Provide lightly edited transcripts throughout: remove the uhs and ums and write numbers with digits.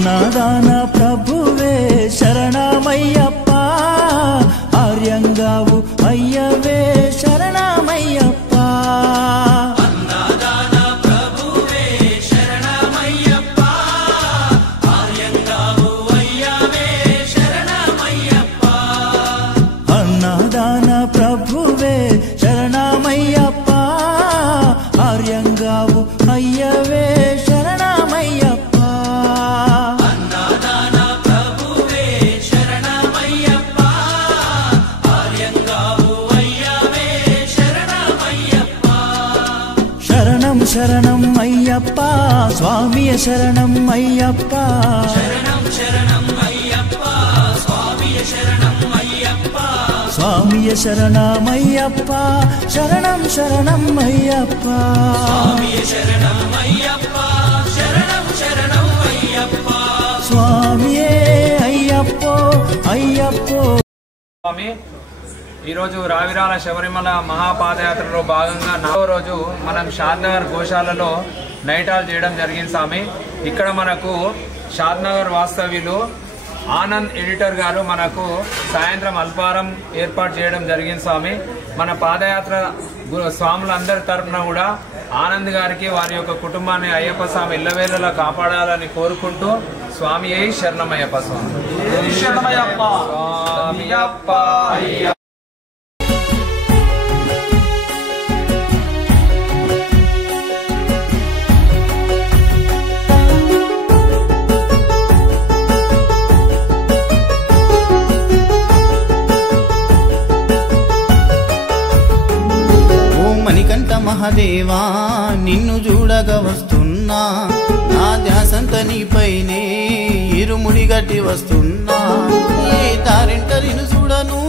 అన్నదాన ప్రభువే శరణమయ్యప్ప ఆర్యంగావు అయ్యవే శరణమయ్యప్ప అన్నదాన ప్రభువే శరణమయ్యప్ప ఆర్యంగావు అయ్యవే శరణమయ్యప్ప అన్నదాన ప్రభువే శరణమయ్యప్ప ఆర్యంగావు అయ్యవే శరణమయ్యప్ప అన్నదాన ప్రభువే శరణమయ్యప్ప ఆర్యంగావు అయ్యవే శరణమయ్యప్ప శరణం శరణం అయ్యప్ప స్వామియ శరణం అయ్యప్ప శరణం శరణం అయ్యప్ప స్వామియ శరణం అయ్యప్ప స్వామియ శరణమయ్యప్ప శరణం శరణం అయ్యప్ప స్వామియ శరణం అయ్యప్ప శరణం శరణం అయ్యప్ప స్వామియే అయ్యప్పో అయ్యప్పో. స్వామి ఈరోజు రావిరాల శబరిమల మహాపాదయాత్రలో భాగంగా 4వ రోజు మనం షాద్నగర్ గోశాలలో నైట్ హాల్ చేయడం జరిగింది స్వామి. ఇక్కడ మనకు షాద్నగర్ వాస్తవ్యులు ఆనంద్ ఎడిటర్ గారు మనకు సాయంత్రం అల్పారం ఏర్పాటు చేయడం జరిగింది స్వామి. మన పాదయాత్ర స్వాములందరి తరఫున కూడా ఆనంద్ గారికి వారి యొక్క కుటుంబాన్ని అయ్యప్ప స్వామి ఇళ్ళవేళలా కాపాడాలని కోరుకుంటూ స్వామి శరణమయ్యప్ప స్వామి శరణమయ్యప్ప స్వామియప్ప అయ్యప్ప. మణికంఠ మహాదేవా నిన్ను చూడగా వస్తున్నా నా ధ్యాసంత నీపైనే ఇరుముడి గట్టి వస్తున్నా ఏ దారింట నిన్ను చూడను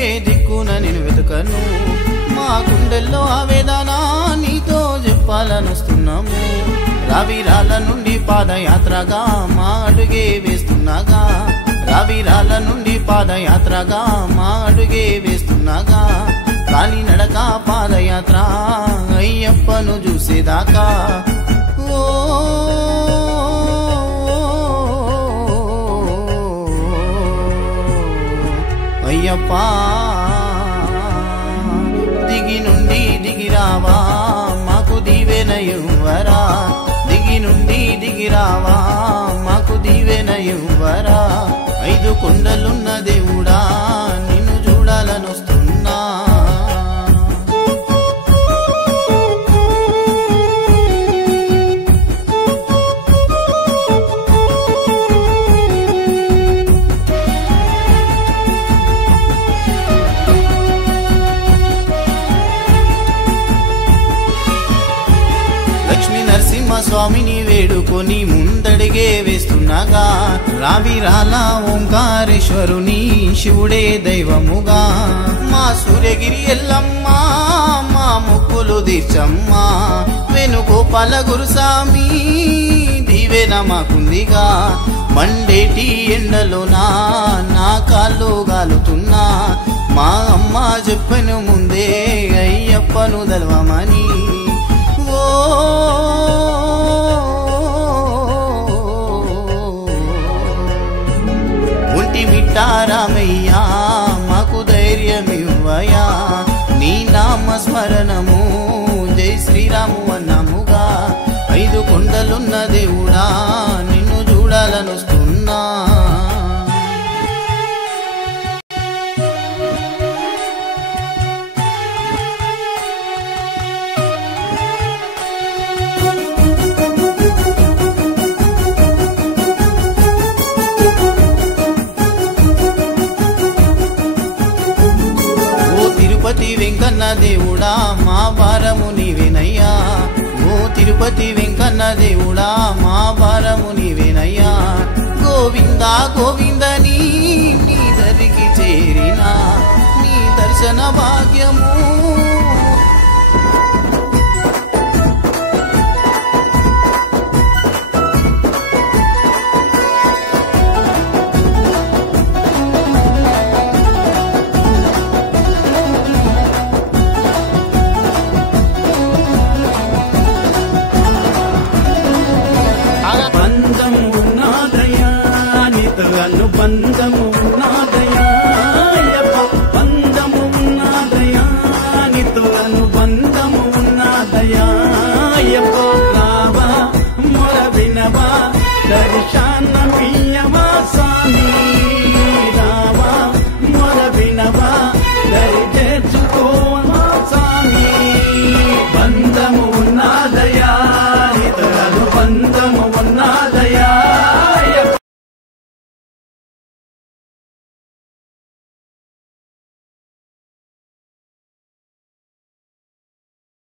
ఏ దిక్కున నేను వెతుకను మా గుండెల్లో ఆవేదన నీతో చెప్పాలనొస్తున్నాము రావిరాల నుండి పాదయాత్రగా మా అడుగే వేస్తున్నాగా రావిరాల నుండి పాదయాత్రగా మా అడుగే వేస్తున్నాగా కాలి నడక పాదయాత్ర అయ్యప్పను చూసేదాకా ఓ అయ్యప్ప దిగి నుండి దిగిరావా మాకు దీవెనయువరా దిగి నుండి దిగిరావా మాకు దీవెనయువరా 5 కొండలున్న దేవుడా నిన్ను చూడాలనొస్తున్నా స్వామిని వేడుకొని ముందడిగే వేస్తున్నాగా రావిరాల ఓంకారేశ్వరుని శివుడే దైవముగా మా సూర్యగిరి ఎల్లమ్మ మా మొక్కులు తీర్చమ్మా వేణుగోపాల గురుస్వామి దీవెన మాకుందిగా మండేటి ఎండలో నా కాళ్ళు గాలుతున్నా మా అమ్మ చెప్పను ముందే అయ్యప్పను దల్వమని ఒంటి మిట్టారామయ్యా మాకు ధైర్యమివ్వయా నీ నామ స్మరణము జై శ్రీరాము అన్నముగా 5 కొండలున్న దేవుడా నిన్ను చూడాలనొస్తున్నా తిరుపతి వెంకన్న దేవుడా మా భారము నీవేనయ్యా ఓ తిరుపతి వెంకన్న దేవుడా మా భారము నీవేనయ్యా గోవింద గోవిందని నీ దరికి చేరినా నీ దర్శన భాగ్యము పందం ఉన్నద నన్నమియ్యమా స్వామి